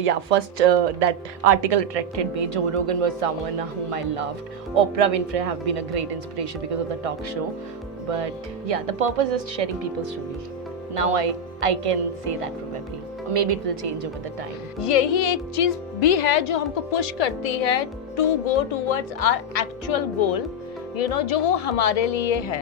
Yeah, first that article attracted me. Joe Rogan was someone whom I loved. Oprah Winfrey have been a great inspiration because of the talk show. But yeah, the purpose is sharing people's story. Now I can say that probably. Or maybe it will change over the time. यही एक चीज भी है जो हमको push करती है to go towards our actual goal, you know, जो वो हमारे लिए है.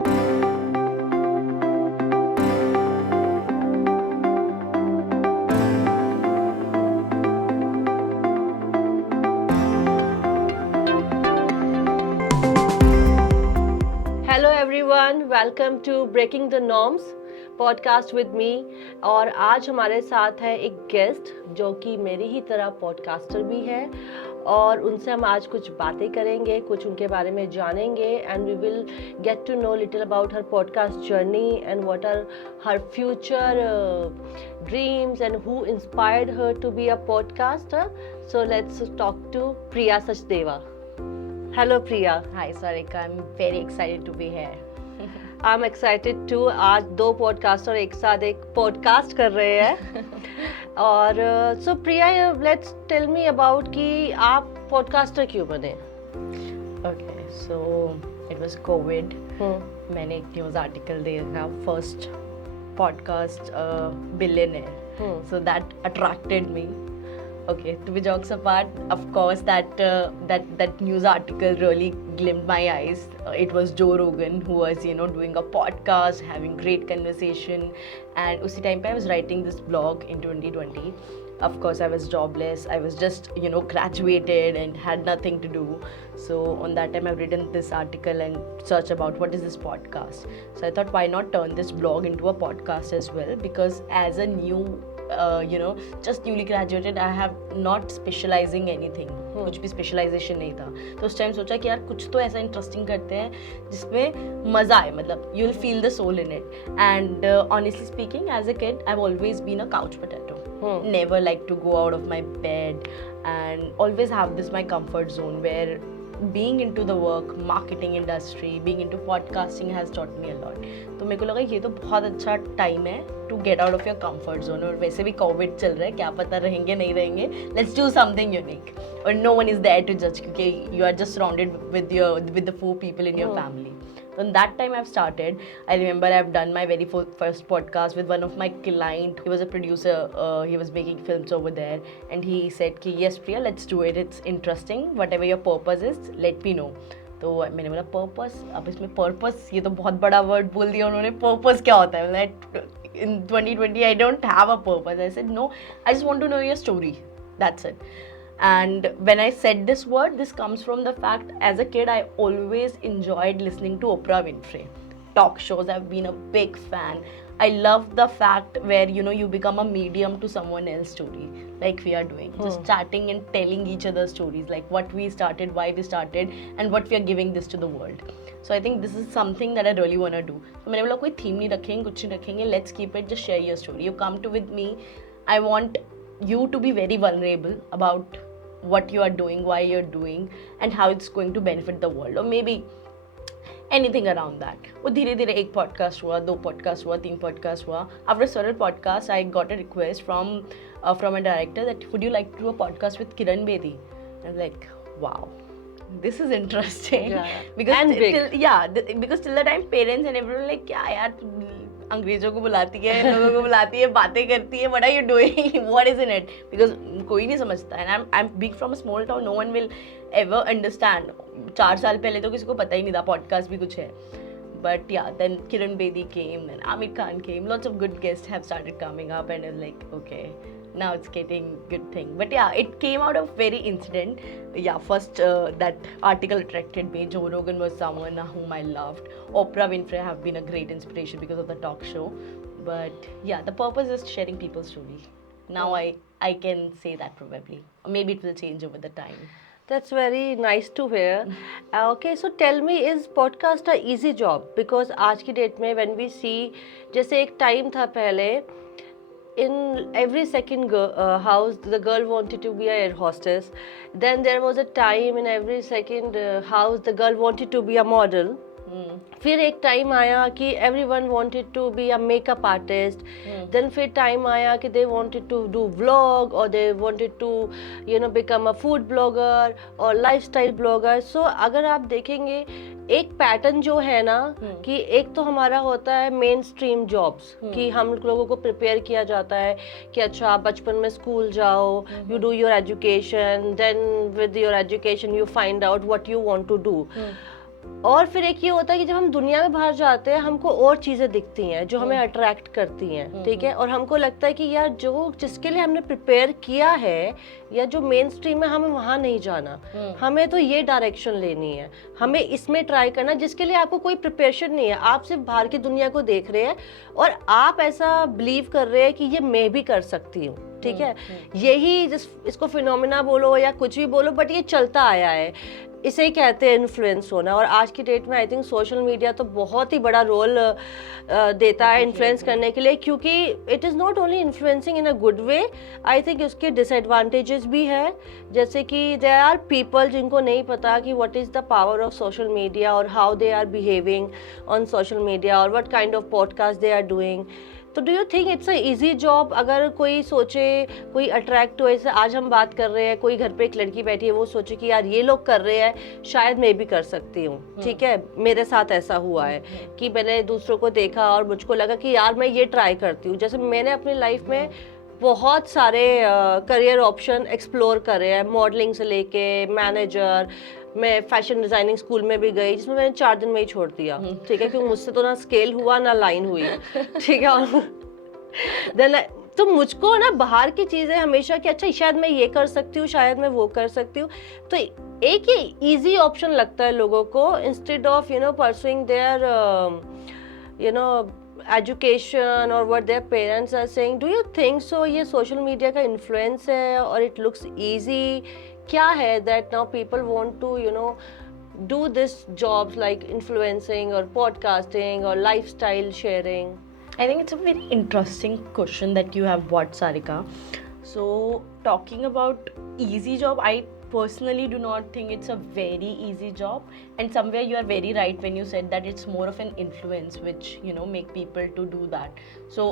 Hello everyone, welcome to breaking the norms podcast with me. और आज हमारे साथ है एक गेस्ट जो कि मेरी ही तरह पॉडकास्टर भी है, और उनसे हम आज कुछ बातें करेंगे, कुछ उनके बारे में जानेंगे, and we will get to know little about her podcast journey and what are her future dreams and who inspired her to be a podcaster. So let's talk to Priya Sachdeva. Hello Priya. Hi Sarika, I'm very excited to be here. I am excited too. आज दो podcaster एक साथ एक podcast कर रहे हैं. और सो प्रिया, let's tell me about कि आप पॉडकास्टर क्यों बने. Okay, so it was COVID. मैंने एक न्यूज़ आर्टिकल देखा, first podcast billionaire. So that attracted me. Okay, to be jokes apart, of course that news article really glimpsed my eyes. It was Joe Rogan who was doing a podcast, having great conversation, and usi time pe I was writing this blog in 2020. Of course, I was jobless. I was just graduated and had nothing to do. So on that time, I've written this article and searched about what is this podcast. So I thought, why not turn this blog into a podcast as well? Because as a new just newly graduated, I have not specializing anything. कुछ भी specialisation नहीं था. तो उस time सोचा कि यार कुछ तो ऐसा इंटरेस्टिंग करते हैं जिसमें मज़ा आए, मतलब you will feel the soul in it. And honestly speaking, as a kid I have always been a couch potato. Never like to go out of my bed and always have this my comfort zone where being into the work, marketing industry, being into podcasting has taught me a lot. तो मेरे को लगा ये तो बहुत अच्छा time है to get out of your comfort zone. और वैसे भी कोविड चल रहा है, क्या पता रहेंगे नहीं रहेंगे. Let's do something unique. और no one is there to judge क्योंकि you are just surrounded with the 4 people in your family. So in that time I've started. I remember I've done my very first podcast with one of my client. He was a producer. He was making films over there, and he said कि yes Priya, let's do it. It's interesting. Whatever your purpose is, let me know. तो मैंने बोला purpose, अब इसमें purpose ये तो बहुत बड़ा वर्ड बोल दिया उन्होंने. पर्पस क्या होता है? In 2020 I don't have a purpose. I said no, I just want to know your story. That's it. And when I said this word, this comes from the fact, as a kid I always enjoyed listening to Oprah Winfrey talk shows. I've been a big fan. I love the fact where you become a medium to someone else's story, like we are doing, just chatting and telling each other stories, like what we started, why we started, and what we are giving this to the world. So I think this is something that I really want to do. So मैंने बोला कोई theme नहीं रखेंगे, कुछ नहीं रखेंगे, let's keep it, just share your story. You come to with me. I want you to be very vulnerable about what you are doing, why you're doing, and how it's going to benefit the world, or maybe anything around that. वो धीरे धीरे एक podcast हुआ, 2 podcast हुआ, 3 podcast हुआ. After several podcasts, I got a request from a director that would you like to do a podcast with Kiran Bedi? I'm like, wow, this is interesting. Yeah. Because And big. because till the time parents and everyone like क्या यार अंग्रेजों को बुलाती है, लोगों को बुलाती है, बातें करती है, what are you doing, what is in it? Because कोई नहीं समझता. And I'm big from a small town, no one will ever understand. 4 साल पहले तो किसी को पता ही नहीं था पॉडकास्ट भी कुछ है. But yeah, then Kiran Bedi came, then Amir Khan came, lots of good guests have started coming up, and I was like, okay, now it's getting good thing. But yeah, it came out of very incident. Yeah, first that article attracted me. Joe Rogan was someone whom I loved. Oprah Winfrey have been a great inspiration because of the talk show. But yeah, the purpose is sharing people's story. Now I can say that probably. Or maybe it will change over the time. That's very nice to hear. Okay, so tell me, is podcast a easy job? Because आज की date में when we see, जैसे एक time था पहले, in every second house the girl wanted to be a air hostess. Then there was a time in every second house the girl wanted to be a model. फिर एक time आया कि everyone wanted to be a makeup artist. Then फिर time आया कि they wanted to do vlog or they wanted to become a food blogger or lifestyle blogger. So अगर आप देखेंगे एक पैटर्न जो है ना कि एक तो हमारा होता है मेन स्ट्रीम जॉब्स कि हम लोगों को प्रिपेयर किया जाता है कि अच्छा आप बचपन में स्कूल जाओ, you do your education, then with your education you find out what you want to do. और फिर एक ये होता है कि जब हम दुनिया में बाहर जाते हैं हमको और चीजें दिखती हैं जो हमें अट्रैक्ट करती हैं, ठीक है, और हमको लगता है कि यार जो जिसके लिए हमने प्रिपेयर किया है या जो मेन स्ट्रीम है हमें वहां नहीं जाना, हमें तो ये डायरेक्शन लेनी है, हमें इसमें ट्राई करना जिसके लिए आपको कोई प्रिपरेशन नहीं है, आप सिर्फ बाहर की दुनिया को देख रहे हैं और आप ऐसा बिलीव कर रहे हैं कि ये मैं भी कर सकती हूँ, ठीक है. यही इसको फिनोमिना बोलो या कुछ भी बोलो, बट ये चलता आया है, इसे ही कहते हैं इन्फ्लुएंस होना. और आज की डेट में आई थिंक सोशल मीडिया तो बहुत ही बड़ा रोल देता है इन्फ्लुएंस करने के लिए, क्योंकि it is not only influencing in a good way, I think उसके डिसएडवांटेजेस भी है. जैसे कि देयर आर पीपल जिनको नहीं पता कि what is the power of social media और how they are behaving on social media और what kind of podcast they are doing. तो do you think it's a easy job? अगर कोई सोचे, कोई अट्रैक्ट हो, जैसे आज हम बात कर रहे हैं, कोई घर पे एक लड़की बैठी है, वो सोचे कि यार ये लोग कर रहे हैं, शायद मैं भी कर सकती हूँ, ठीक है. मेरे साथ ऐसा हुआ है कि मैंने दूसरों को देखा और मुझको लगा कि यार मैं ये ट्राई करती हूँ. जैसे मैंने अपनी लाइफ में बहुत सारे करियर ऑप्शन एक्सप्लोर करे हैं, मॉडलिंग से लेके मैनेजर, मैं फैशन डिजाइनिंग स्कूल में भी गई जिसमें मैंने 4 दिन में ही छोड़ दिया, ठीक है, क्योंकि मुझसे तो ना स्केल हुआ ना लाइन हुई, ठीक है. देन तो मुझको ना बाहर की चीजें हमेशा कि अच्छा शायद मैं ये कर सकती हूँ, शायद मैं वो कर सकती हूँ, तो एक ही इजी ऑप्शन लगता है लोगों को instead of pursuing their education और what their parents are saying. Do you think so ये सोशल मीडिया का इन्फ्लुएंस है और इट लुक्स इजी? क्या है that now people want to do this jobs like influencing or podcasting or lifestyle sharing? I think it's a very interesting question that you have brought, Sarika. So talking about easy job, I personally do not think it's a very easy job, and somewhere you are very right when you said that it's more of an influence which make people to do that. So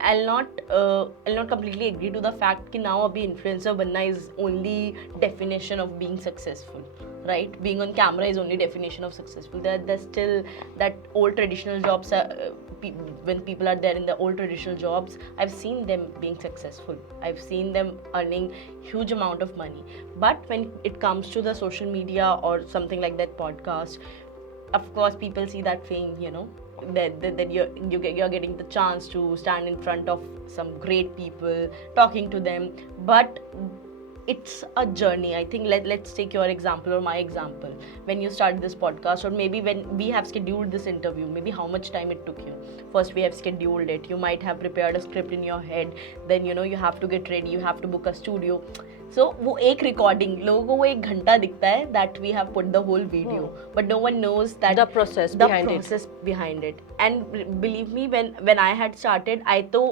I'll not completely agree to the fact कि now अभी influencer बनना is only definition of being successful, right? Being on camera is only definition of successful. There's still that old traditional jobs. When people are there in the old traditional jobs, I've seen them being successful. I've seen them earning huge amount of money. But when it comes to the social media or something like that podcast, of course people see that fame, that you're getting the chance to stand in front of some great people, talking to them. But it's a journey. I think let's take your example or my example. When you started this podcast, or maybe when we have scheduled this interview, maybe how much time it took you. First we have scheduled it, you might have prepared a script in your head, then you have to get ready, you have to book a studio. So वो एक recording लोगों को वो 1 घंटा दिखता है that we have put the whole video, but no one knows that the process behind it. And believe me, when I had started, I तो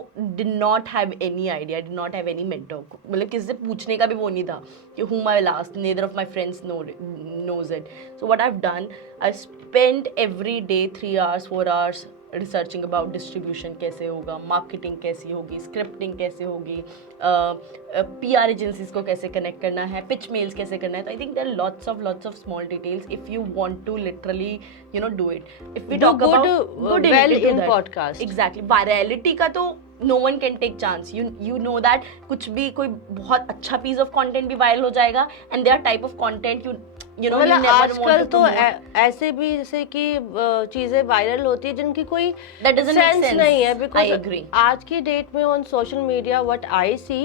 did not have any idea, I did not have any mentor. मतलब किसी से पूछने का भी वो नहीं था कि whom I will ask. Neither of my friends knows it. So what I've done, I spent every day 3 hours, 4 hours researching about distribution कैसे होगा, मार्केटिंग कैसी होगी, स्क्रिप्टिंग कैसे होगी, PR एजेंसीज को कैसे कनेक्ट करना है, पिच मेल्स कैसे करना है. तो I think there lots of small details if you want to literally do it. If we talk about well in podcast, exactly, virality का तो no one can take chance. You know that कुछ भी कोई बहुत अच्छा piece of content भी viral हो जाएगा, and there are type of content you know you never आजकल तो ऐसे भी जैसे कि चीजें वायरल होती है जिनकी कोई that doesn't make sense नहीं है. I agree. आज की डेट में on social media what I see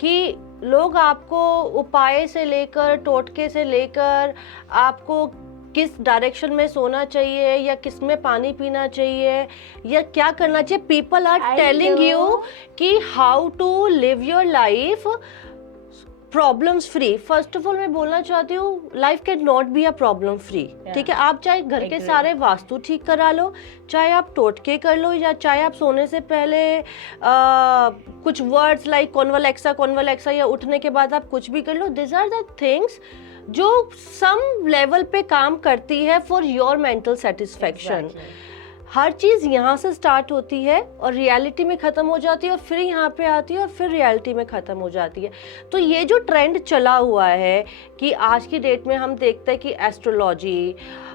कि लोग आपको उपाय से लेकर, टोटके से लेकर, आपको किस डायरेक्शन में सोना चाहिए या किस में पानी पीना चाहिए या क्या करना चाहिए, पीपल आर टेलिंग यू कि how to live your life problems free, first of all मैं बोलना चाहती हूँ life can not be a problem free. ठीक है, आप चाहे घर के सारे वास्तु ठीक करा लो, चाहे आप टोटके कर लो, या चाहे आप सोने से पहले कुछ वर्ड्स लाइक कॉन्वलेक्सा या उठने के बाद आप कुछ भी कर लो, दिस आर द थिंग्स जो सम लेवल पे काम करती है फॉर योर मेंटल सेटिस्फेक्शन। हर चीज़ यहाँ से स्टार्ट होती है और रियलिटी में ख़त्म हो जाती है, और फिर यहाँ पे आती है और फिर रियलिटी में ख़त्म हो जाती है। तो ये जो ट्रेंड चला हुआ है कि आज की डेट में हम देखते हैं कि एस्ट्रोलॉजी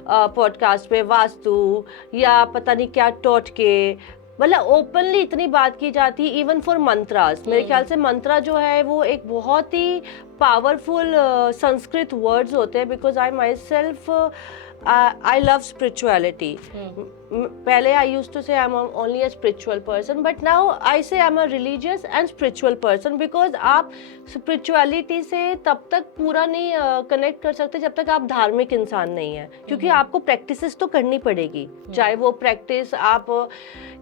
पॉडकास्ट पे वास्तु या पता नहीं क्या टोटके, मतलब ओपनली इतनी बात की जाती है, इवन फॉर मंत्रास। मेरे ख्याल से मंत्रा जो है वो एक बहुत ही पावरफुल संस्कृत वर्ड्स होते हैं, because I my self I love spirituality. पहले I used to say I'm only a spiritual person, but now I say I'm a religious and spiritual person, because आप spirituality से तब तक पूरा नहीं कनेक्ट कर सकते जब तक आप धार्मिक इंसान नहीं है, क्योंकि आपको प्रैक्टिसेस तो करनी पड़ेगी। चाहे वो प्रैक्टिस आप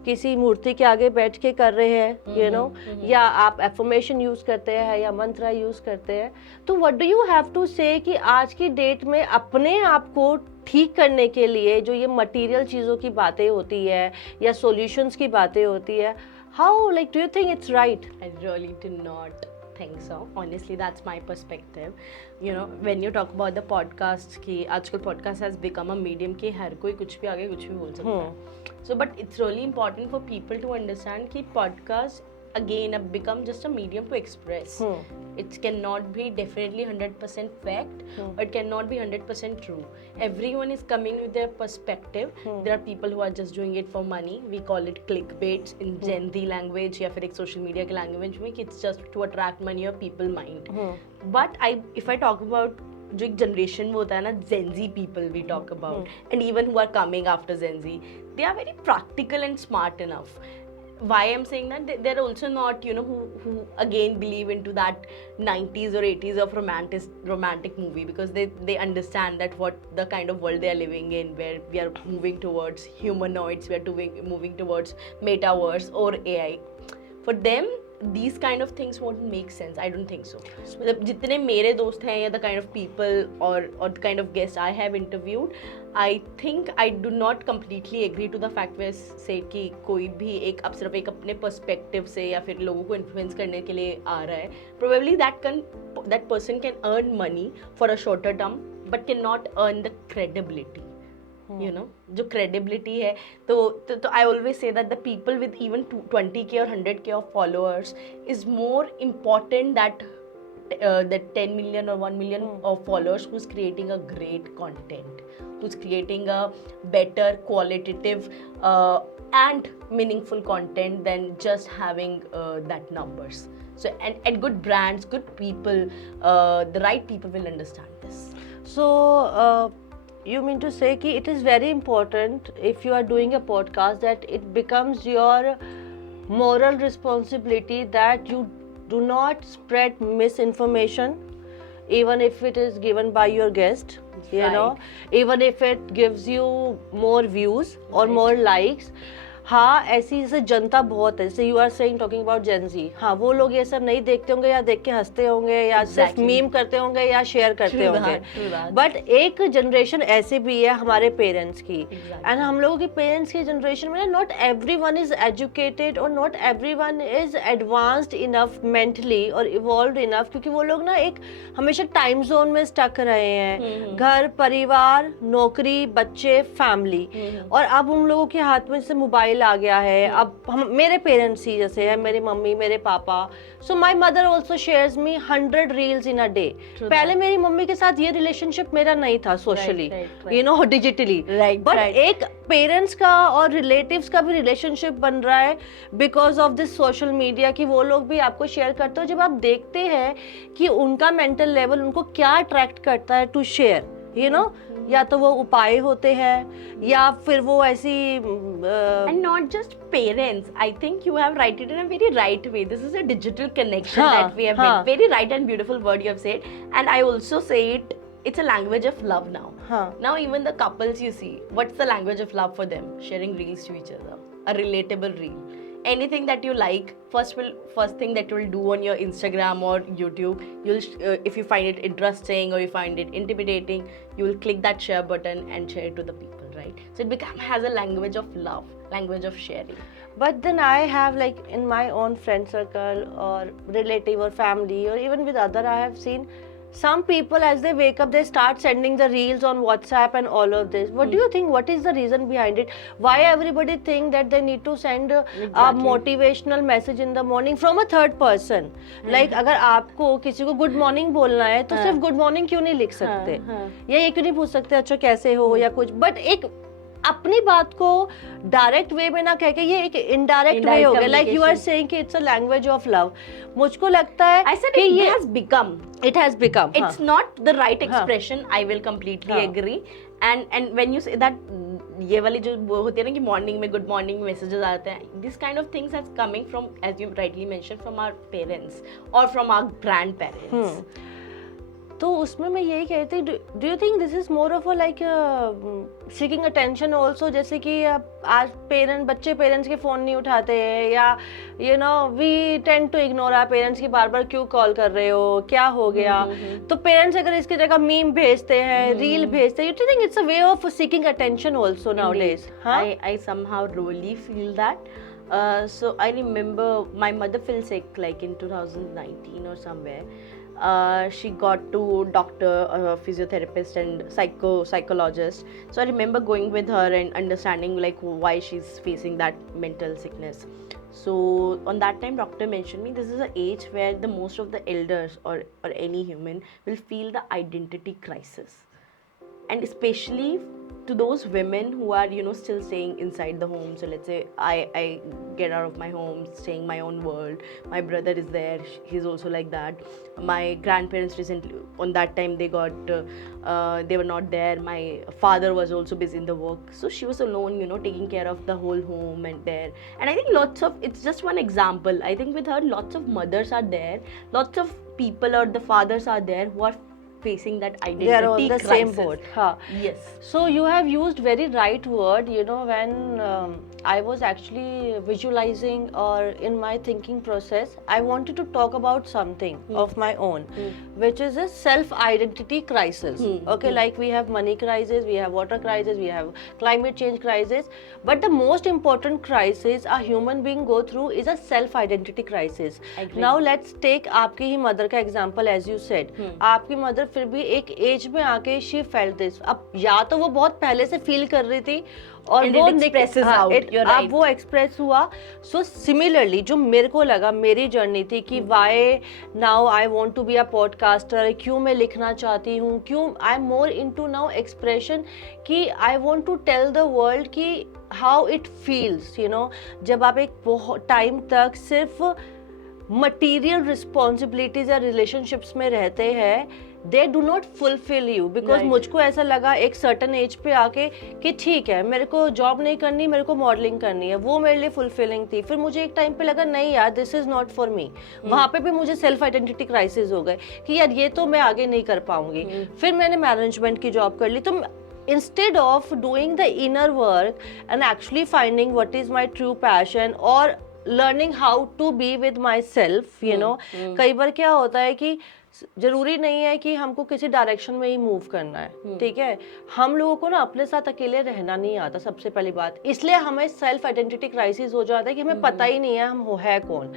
किसी मूर्ति के आगे बैठ के कर रहे हैं, यू नो, या आप एफर्मेशन यूज करते हैं या मंत्र यूज करते हैं। तो what do you have to say कि आज की डेट में अपने आप को ठीक करने के लिए जो ये मटेरियल चीज़ों की बातें होती है या सॉल्यूशंस की बातें होती है, how like do you think it's right? I really do not think so. Honestly, that's my perspective. You know, when you talk about the podcast कि आजकल podcast has become a medium कि हर कोई कुछ भी आगे कुछ भी बोल सकता है. So, but it's really important for people to understand कि podcast again become just a medium to express. It cannot be definitely 100% fact, or it cannot be 100% true. Everyone is coming with their perspective. There are people who are just doing it for money. We call it clickbaits in Gen Z language, या फिर एक social media के language में कि it's just to attract money or people mind. But if I talk about जो एक generation वो होता है ना, Gen Z people we talk about, and even who are coming after Gen Z, they are very practical and smart enough. Why I'm saying that, they're also not, you know, who again believe into that 90s or 80s of romantic movie, because they understand that what the kind of world they are living in, where we are moving towards humanoids, we are moving towards metaverse or AI. For them these kind of things won't make sense. I don't think so. मतलब जितने मेरे दोस्त हैं या the kind of people or the kind of guests I have interviewed, I think I do not completely agree to the fact where say कि कोई भी एक अब सिर्फ एक अपने perspective से या फिर लोगों को influence करने के लिए आ रहा है. Probably that person can earn money for a shorter term but cannot earn the credibility. You know, जो credibility है, तो I always say that the people with even 20k or 100k of followers is more important that 10 million or 1 million of followers who's creating a great content, who's creating a better qualitative and meaningful content than just having that numbers. So and good brands, good people, the right people will understand this. So you mean to say कि it is very important if you are doing a podcast that it becomes your moral responsibility that you do not spread misinformation, even if it is given by your guest, you know, even if it gives you more views or more likes. हाँ, ऐसी जैसे जनता बहुत है, जैसे you are saying talking about Gen Z, हाँ वो लोग ये सब नहीं देखते होंगे या देख के हंसते होंगे या सिर्फ मीम करते होंगे या शेयर करते होंगे, बट एक जनरेशन ऐसे भी है हमारे पेरेंट्स की, एंड हम लोगों के पेरेंट्स की जनरेशन में नॉट एवरीवन इज एजुकेटेड और not everyone is advanced enough mentally और इवॉल्व्ड इनफ, क्योंकि वो लोग ना एक हमेशा टाइम जोन में स्टक रहे हैं, घर परिवार नौकरी बच्चे फैमिली, और अब उन लोगों के हाथ में जैसे मोबाइल आ गया है। अब हम मेरे पेरेंट्स ही जैसे है, मेरी मम्मी मेरे पापा, so my mother also shares me 100 reels in a day. पहले मेरी मम्मी के साथ ये रिलेशनशिप मेरा नहीं था socially, you know, digitally, but एक पेरेंट्स का और रिलेटिव्स का भी रिलेशनशिप बन रहा है because of this social media, कि वो लोग भी आपको शेयर करते हो। जब आप देखते हैं कि उनका मेंटल लेवल उनको क्या अट्रैक्ट करता है टू शेयर, यू नो, या तो वो उपाय होते हैं या फिर वो ऐसी and not just parents. I think you have written it in a very right way. This is a digital connection that we have made. Very right and beautiful word you have said, and I also say it's a language of love now. Now even the couples you see, what's the language of love for them? Sharing reels to each other, a relatable reel. anything that you like, first thing that you'll do on your Instagram or YouTube, you'll if you find it interesting or you find it intimidating, you will click that share button and share it to the people, right? So it has a language of love, language of sharing. But then I have, like, in my own friend circle or relative or family or even with other, I have seen some people as they wake up they start sending the reels on WhatsApp and all of this. What do you think, what is the reason behind it? Why everybody think that they need to send a motivational message in the morning from a third person? Like अगर आपको किसी को good morning बोलना है तो सिर्फ good morning क्यों नहीं लिख सकते, या ये क्यों नहीं पूछ सकते अच्छा कैसे हो या कुछ, बट एक अपनी बात को डायरेक्ट वे में ना कह के ये एक इनडायरेक्ट वे हो गया. लाइक यू आर सेइंग कि it's a language of love. मुझको लगता है कि ये it has become it's not the right expression. I will completely agree. And when you say that, ये वाली जो होती है ना कि मॉर्निंग में गुड मॉर्निंग मैसेजेस आते हैं, this kind of things has coming from, as you rightly mention, from our parents और फ्रॉम आवर ग्रैंड पेरेंट्स. तो उसमें मैं यही कहती हूँ, do you think this is more of a like seeking attention also? जैसे कि आज बच्चे पेरेंट्स के फोन नहीं उठाते हैं, या you know we tend to ignore our parents की बार बार क्यों कॉल कर रहे हो, क्या हो गया. तो पेरेंट्स अगर इसकी जगह मीम भेजते हैं, रील भेजते हैं, you think it's a way of seeking attention also nowadays? I somehow really feel that. So I remember my mother fell sick like in 2019 or somewhere. She got to doctor, physiotherapist and psychologist. So I remember going with her and understanding like why she's facing that mental sickness. So on that time doctor mentioned me, this is an age where the most of the elders or any human will feel the identity crisis, and especially to those women who are, you know, still staying inside the home. So let's say I get out of my home, staying my own world. My brother is there, he's also like that. My grandparents recently, on that time they were not there. My father was also busy in the work, so she was alone, you know, taking care of the whole home and there. And I think it's just one example. I think with her lots of mothers are there, lots of people or the fathers are there who are facing that identity crisis. They are on the same boat. Yes. So you have used very right word, you know, when I was actually visualizing or in my thinking process, I wanted to talk about something of my own, which is a self-identity crisis. Okay, like we have money crisis, we have water crisis, we have climate change crisis, but the most important crisis a human being go through is a self-identity crisis. Now let's take आपकी ही mother का example, as you said. आपकी mother फिर भी एक as में आके she felt this. अब या तो वो बहुत पहले से फील कर रही थी और वो अब वो एक्सप्रेस हुआ. सो सिमिलरली जो मेरे को लगा, मेरी जर्नी थी कि why now I want to be a podcaster, क्यों मैं लिखना चाहती हूँ, क्यों I am more into now expression, कि I want to tell the world कि how it feels, you know. जब आप एक बहुत टाइम तक सिर्फ मटीरियल रिस्पॉन्सिबिलिटीज या रिलेशनशिप्स में रहते हैं, they do not fulfil you. Because मुझको ऐसा लगा एक सर्टन एज पे आके कि ठीक है मेरे को जॉब नहीं करनी, मेरे को मॉडलिंग करनी है, वो मेरे लिए फुलफिलिंग थी. फिर मुझे एक टाइम पे लगा नहीं यार, this is not for me. वहाँ पे भी मुझे सेल्फ आइडेंटिटी क्राइसिस हो गए कि यार ये तो मैं आगे नहीं कर पाऊंगी. फिर मैंने मैनेजमेंट की जॉब कर ली. तो instead of doing the inner work and actually finding what is my true passion or learning how to be with myself, you know, कई बार क्या होता है कि जरूरी नहीं है कि हमको किसी डायरेक्शन में ही मूव करना है. ठीक है, हम लोगों को ना अपने साथ अकेले रहना नहीं आता, सबसे पहली बात. इसलिए हमें सेल्फ आइडेंटिटी क्राइसिस हो जाता है कि हमें पता ही नहीं है हम है कौन.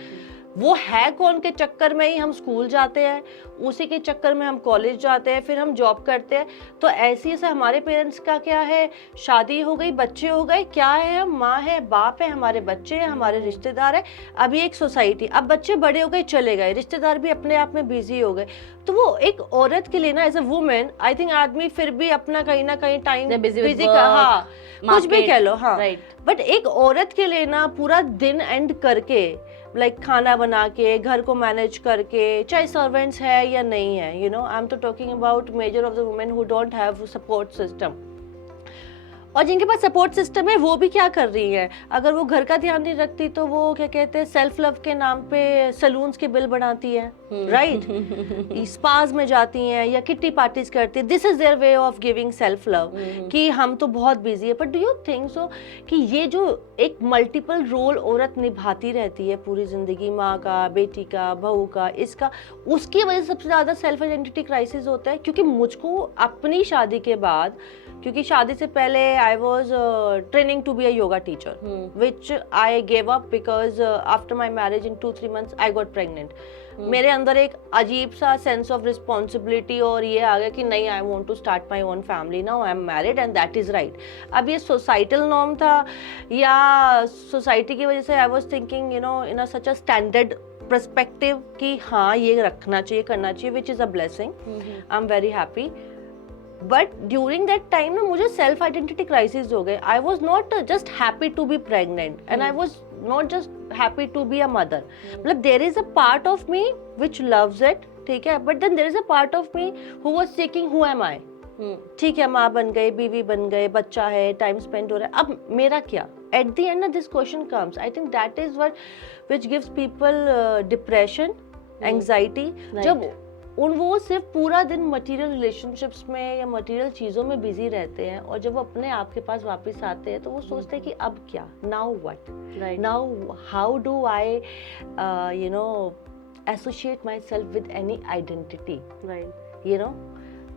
वो है कौन के चक्कर में ही हम स्कूल जाते हैं, उसी के चक्कर में हम कॉलेज जाते हैं, फिर हम जॉब करते हैं. तो ऐसे हमारे पेरेंट्स का क्या है, शादी हो गई, बच्चे हो गए, क्या है, हम माँ है, बाप है, हमारे बच्चे हैं, हमारे रिश्तेदार है, अभी एक सोसाइटी. अब बच्चे बड़े हो गए, चले गए, रिश्तेदार भी अपने आप में बिजी हो गए. तो वो एक औरत के लिए ना, as a women, I think आदमी फिर भी अपना कहीं ना कहीं टाइम बिजी का, हाँ कुछ भी कह लो, हाँ, बट एक औरत के लिए ना पूरा दिन एंड करके, लाइक खाना बना के, घर को मैनेज करके, चाहे सर्वेंट्स है या नहीं है, यू नो, आई एम तो talking about measure of the women who don't have support system. और जिनके पास सपोर्ट सिस्टम है वो भी क्या कर रही है, अगर वो घर का ध्यान नहीं रखती तो वो क्या कहते हैं सेल्फ लव के नाम पे सलून्स के बिल बढ़ाती है, राइट, स्पास में जाती हैं या किट्टी पार्टीज करती है. This is their way of giving self love कि हम तो बहुत बिजी है. बट डू यू थिंक सो कि ये जो एक मल्टीपल रोल औरत निभाती रहती है पूरी जिंदगी, माँ का, बेटी का, बहू का, इसका, उसकी वजह से सबसे ज्यादा सेल्फ आइडेंटिटी क्राइसिस होता है? क्योंकि मुझको अपनी शादी के बाद, क्योंकि शादी से पहले I was training to be a yoga teacher which I gave up because after my marriage in 2-3 months I got pregnant. मेरे अंदर एक अजीब सा सेंस ऑफ रिस्पॉन्सिबिलिटी और ये आ गया कि नहीं, I want to start my own family now, I am married and that is right. अब ये सोसाइटल नॉर्म था या सोसाइटी की वजह से I was thinking you know in a such a standard perspective कि हाँ ये रखना चाहिए, करना चाहिए, which is a blessing. I am very happy. But during that time ना मुझे सेल्फ आइडेंटिटी क्राइसिस हो गए. I was not just happy to be pregnant and I was not just happy to be a mother. मतलब there is a part of me which loves it, ठीक है, but then there is a part of me who was seeking who am I. ठीक है, माँ बन गए, बीवी बन गए, बच्चा है, टाइम स्पेंड हो रहा है, अब मेरा क्या? At the end this question comes. I think that is what which gives people depression, anxiety. जब वो सिर्फ पूरा दिन मटेरियल रिलेशनशिप्स में या मटेरियल चीज़ों में बिजी रहते हैं और जब वो अपने आप के पास वापस आते हैं तो वो सोचते हैं कि अब क्या, now what, now how do I you know associate my self with any identity, right, you know.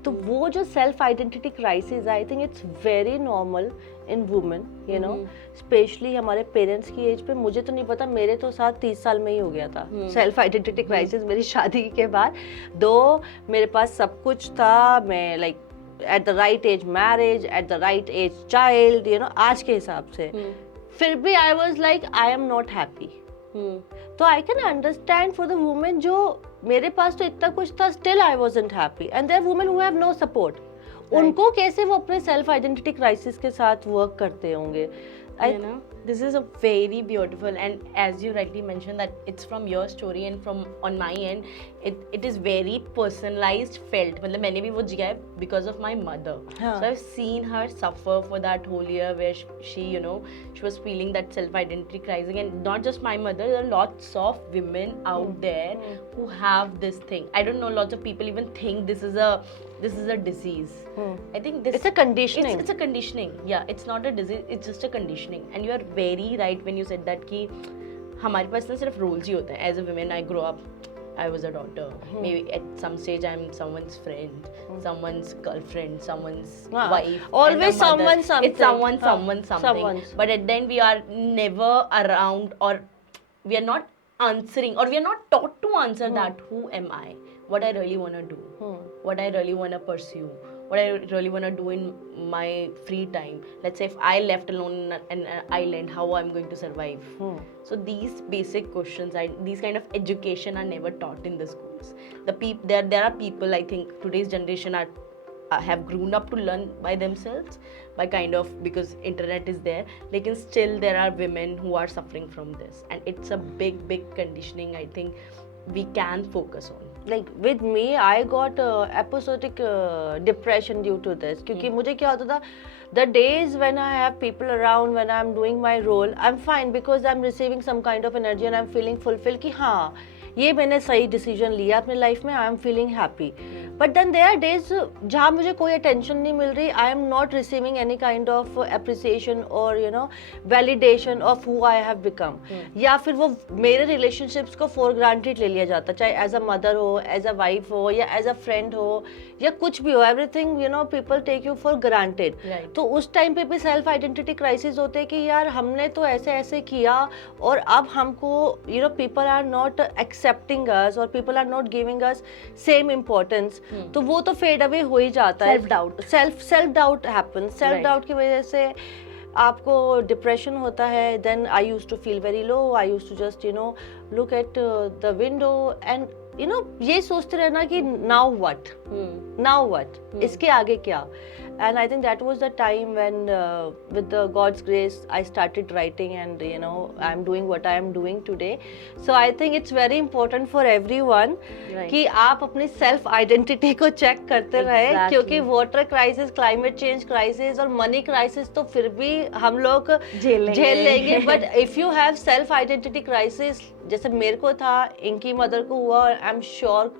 तो वो जो self identity crisis, I think it's very normal in women, you know, specially हमारे पेरेंट्स की as पे. मुझे तो नहीं पता, मेरे तो साथ 30 साल में ही हो गया था सेल्फ आइडेंटिटी क्राइसिस मेरी शादी के बाद. दो मेरे पास सब कुछ था, मैं like at the right age marriage, at the right age child, you know, आज के हिसाब से, फिर भी I was like I am not happy. तो I can understand for the women जो मेरे पास तो इतना कुछ था, still I wasn't happy, and there women who have no support. उनको कैसे वो अपने सेल्फ आइडेंटिटी क्राइसिस के साथ वर्क करते होंगे? You know, this is a very beautiful, and as you rightly mentioned that it's from your story and from on my end, it is very personalized felt. मतलब मैंने भी वो जिया है because of my mother. So I've seen her suffer for that whole year where she you know she was feeling that self identity crisis, and not just my mother, there are lots of women out there who have this thing. I don't know, lots of people even think this is a disease. I think it's a conditioning. It's a conditioning. Yeah, it's not a disease, it's just a conditioning. And you are very right when you said that कि हमारे पास ना सिर्फ roles ही होते हैं. As a woman, I grew up, I was a daughter. Maybe at some stage I'm someone's friend, someone's girlfriend, someone's wife. Always someone something. It's someone something. But at the end we are never around, or we are not answering, or we are not taught to answer that who am I, what I really want to do, what I really want to pursue, what I really want to do in my free time. Let's say if I left alone in an island, how I'm going to survive. So these basic questions, these kind of education are never taught in the schools. There are people, I think today's generation have grown up to learn by themselves, by kind of, because internet is there, lekin still there are women who are suffering from this, and it's a big conditioning I think we can focus on. Like with me, I got episodic depression due to this. क्योंकि मुझे क्या होता था, the days when I have people around, when I'm doing my role, I'm fine because I'm receiving some kind of energy and I'm feeling fulfilled कि हाँ ये मैंने सही डिसीजन लिया अपने लाइफ में, I am feeling happy. But then there are days जहाँ मुझे कोई अटेंशन नहीं मिल रही, I am not receiving any kind of appreciation और you know validation of who I have become. या फिर वो मेरे रिलेशनशिप्स को फॉर ग्रांटेड ले लिया जाता, चाहे एज अ मदर हो, एज अ वाइफ हो, या एज अ फ्रेंड हो, या कुछ भी हो, everything you know people take you for granted. तो उस टाइम पे भी सेल्फ आइडेंटिटी क्राइसिस होते हैं कि यार हमने तो ऐसे ऐसे किया और अब हमको you know people are not accepting us और people are not giving us same importance. तो वो तो फेड अवे हो ही जाता है. Self doubt happens. Self doubt की वजह से आपको डिप्रेशन होता है. Then I used to feel very low. I used to just you know look at the window and you know ये सोचते रहना कि नाउ व्हाट, इसके आगे क्या. and I think that was the time when with the God's grace I started writing, and I'm doing what I am doing today. So I think it's very important for everyone कि आप अपनी self identity को check करते रहे, क्योंकि water crisis, climate change crisis और money crisis तो फिर भी हम लोग झेल लेंगे, but if you have self identity crisis जैसे मेरे को था, इनकी मदर को हुआ, और आई एम श्योर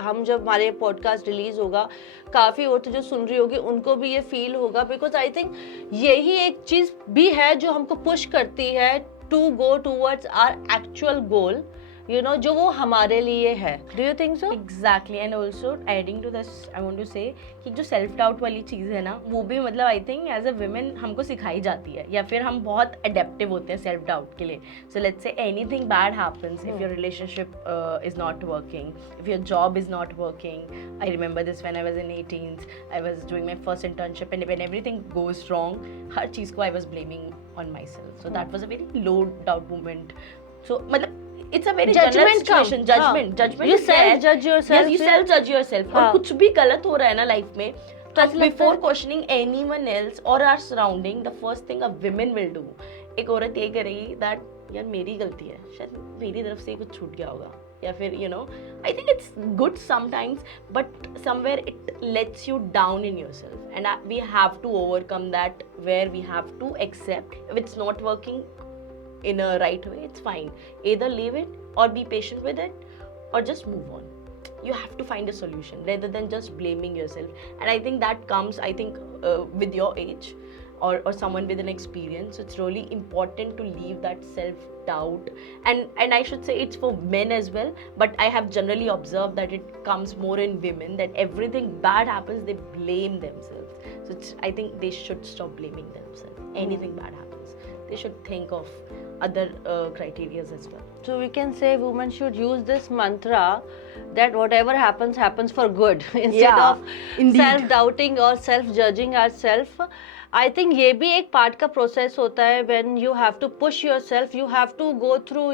हम जब हमारे पॉडकास्ट रिलीज होगा काफ़ी औरतें जो सुन रही होगी उनको भी ये फील होगा, बिकॉज आई थिंक यही एक चीज़ भी है जो हमको पुश करती है to go towards our actual goal, जो वो हमारे लिए है. Do you think so? Exactly. And also adding to this I want to say कि जो सेल्फ डाउट वाली चीज़ है ना, वो भी मतलब I think as a women हमको सिखाई जाती है, या फिर हम बहुत अडेप्टिव होते हैं सेल्फ डाउट के लिए. So let's say anything bad happens, if your relationship is not working, if your job is not working. I remember this when I was in 18s, I was doing my first internship, and when everything goes wrong, हर चीज़ को I was blaming on myself. So that was a very low doubt moment. So मतलब it's a very judgment situation. Judgment you self judge yourself. Yes, you self judge yourself. और कुछ भी गलत हो रहा है ना लाइफ में, तो before questioning anyone else or our surrounding, the first thing a woman will do, एक औरत ये करेगी that यार मेरी गलती है, शायद मेरी तरफ से कुछ छूट गया होगा, या फिर I think it's good sometimes, but somewhere it lets you down in yourself, and we have to overcome that, where we have to accept if it's not working in a right way, it's fine. Either leave it or be patient with it, or just move on. You have to find a solution rather than just blaming yourself. And I think that comes, with your age or someone with an experience. So it's really important to leave that self-doubt. And I should say it's for men as well, but I have generally observed that it comes more in women, that everything bad happens, they blame themselves. So I think they should stop blaming themselves. Anything bad happens, they should think of other criterias as well. So we can say women should use this mantra that whatever happens, happens for good, instead of self-doubting or self-judging ourselves. I think ये भी एक part का process होता है. when you have to push yourself, you have to go through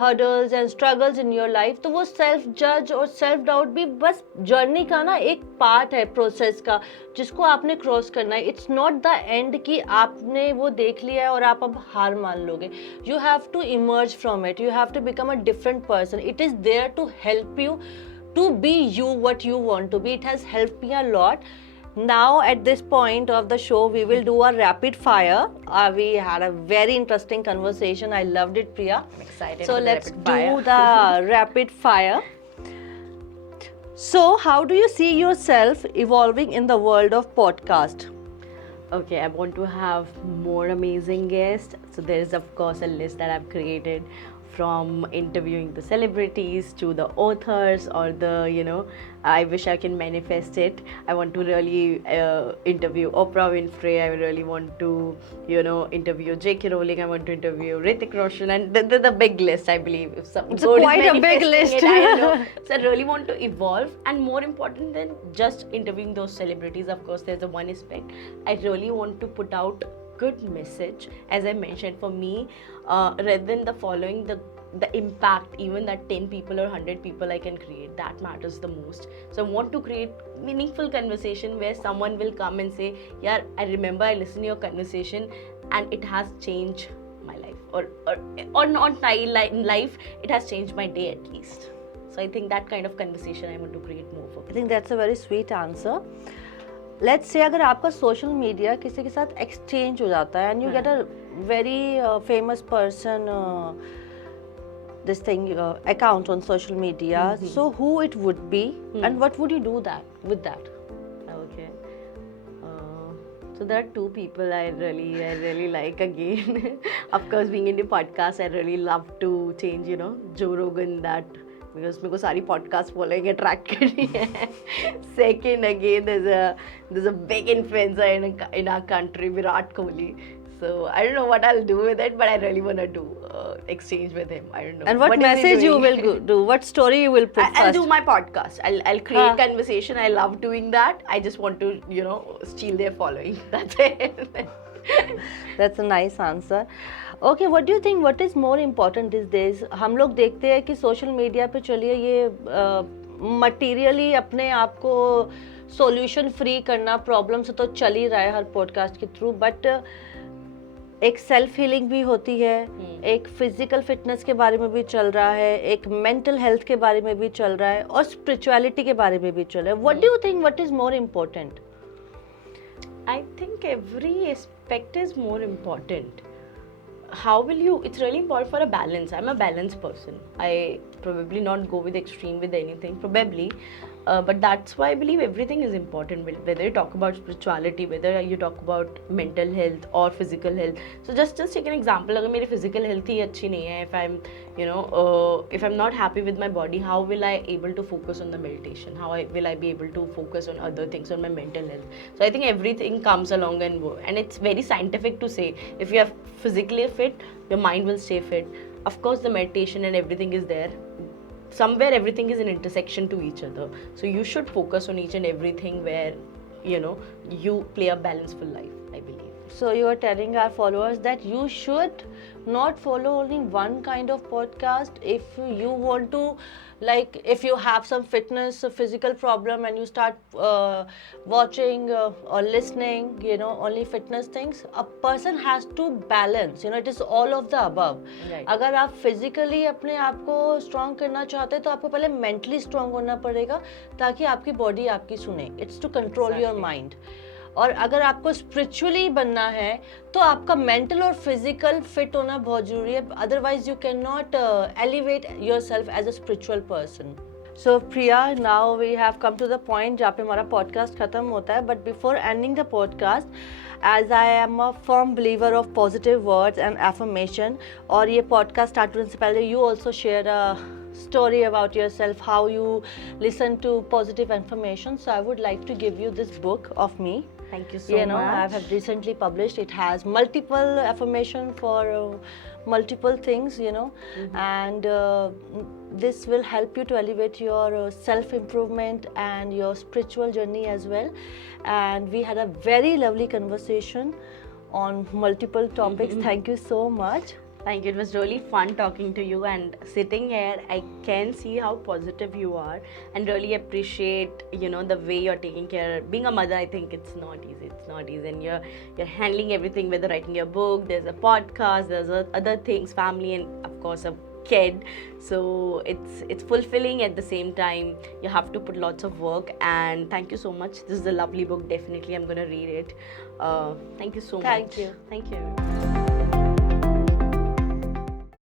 hurdles and struggles in your life. तो वो self judge और self doubt भी बस जर्नी का ना एक पार्ट है प्रोसेस का, जिसको आपने क्रॉस करना है. इट्स नॉट द एंड कि आपने वो देख लिया है और आप अब हार मान लोगे. You have to emerge from it, you have to become a different person. It is there to help you to be you what you want to be. It has helped me a lot. Now at this point of the show we will do a rapid fire. We had a very interesting conversation. I loved it, Priya. I'm excited. So let's do the rapid fire. So how do you see yourself evolving in the world of podcast? Okay, I want to have more amazing guests. So there is of course a list that I've created, from interviewing the celebrities to the authors, or the I wish I can manifest it. I want to really interview Oprah Winfrey. I really want to interview J.K. Rowling. I want to interview Hrithik Roshan, and the big list, I believe. If some it's quite a big list. I know. So I really want to evolve, and more important than just interviewing those celebrities, of course there's a one aspect. I really want to put out good message, as I mentioned. For me, rather than the following, the impact, even that 10 people or 100 people I can create, that matters the most. So I want to create meaningful conversation where someone will come and say, yeah, I remember I listened to your conversation and it has changed my life, or not my life, it has changed my day at least. So I think that kind of conversation I want to create more for. I think that's a very sweet answer. Let's say अगर आपका social media किसी के साथ exchange हो जाता है, and you get a very famous person this thing account on social media, so who it would be, and what would you do with that? Okay, so there are two people I really like again. Of course, being in the podcast, I really love to change Joe Rogan, that because मेरे को सारी podcast following attract कर रही है. Second, again, there's a big influencer in our country, Virat Kohli. So I don't know what I'll do with it, but I really want to do exchange with him. I don't know. And what message you will do? What story you will put first? I'll do my podcast. I'll create conversation. I love doing that. I just want to steal their following. That's it. That's a nice answer. Okay, what do you think? What is more important these days? हम लोग देखते हैं कि social media पे चलिए ये materially अपने आप को सॉल्यूशन फ्री करना प्रॉब्लम से तो चल ही रहा है हर पॉडकास्ट के थ्रू, बट एक सेल्फ हीलिंग भी होती है, एक फिजिकल फिटनेस के बारे में भी चल रहा है, एक मेंटल हेल्थ के बारे में भी चल रहा है और स्पिरिचुअलिटी के बारे में भी चल रहा है. What do you think, what is more important? I think every aspect is more important. How will you, it's really important for a balance. I'm a balanced person. I probably not go with extreme with anything, probably. But that's why I believe everything is important, whether you talk about spirituality, whether you talk about mental health or physical health. So just take an example. अगर मेरी physical health ही अच्छी नहीं है, if I'm if I'm not happy with my body, how will I able to focus on the meditation? How will I be able to focus on other things, on my mental health? So I think everything comes along and it's very scientific to say, if you are physically fit, your mind will stay fit. Of course, the meditation and everything is there. Somewhere everything is an intersection to each other. So you should focus on each and everything where, you play a balanceful life, I believe. So you are telling our followers that you should not follow only one kind of podcast. If you want to, like, if you have some fitness physical problem and you start watching or listening only fitness things, a person has to balance, it is all of the above. Right. अगर आप physically अपने आप को strong करना चाहते हैं तो आपको पहले मेंटली स्ट्रॉन्ग होना पड़ेगा ताकि आपकी बॉडी आपकी सुने. It's to control your mind. और अगर आपको स्पिरिचुअली बनना है तो आपका मेंटल और फिजिकल फिट होना बहुत जरूरी है. Otherwise you can not elevate yourself as a spiritual person. So Priya, now we have come to the point जहाँ पे हमारा पॉडकास्ट खत्म होता है. But before ending the podcast, as I am a firm believer of positive words and affirmation, और ये podcast start होने से पहले you also share story about yourself, how you listen to positive information. So I would like to give you this book of me. Thank you so much. I have recently published. It has multiple affirmation for multiple things, and this will help you to elevate your self-improvement and your spiritual journey as well. And we had a very lovely conversation on multiple topics. Thank you so much. Thank you. It was really fun talking to you, and sitting here, I can see how positive you are, and really appreciate, the way you're taking care. Being a mother, I think it's not easy. It's not easy, and you're handling everything, whether writing your book, there's a podcast, there's other things, family, and of course a kid. So it's fulfilling. At the same time, you have to put lots of work. And thank you so much. This is a lovely book. Definitely, I'm gonna read it. Thank you so much. Thank you. Thank you.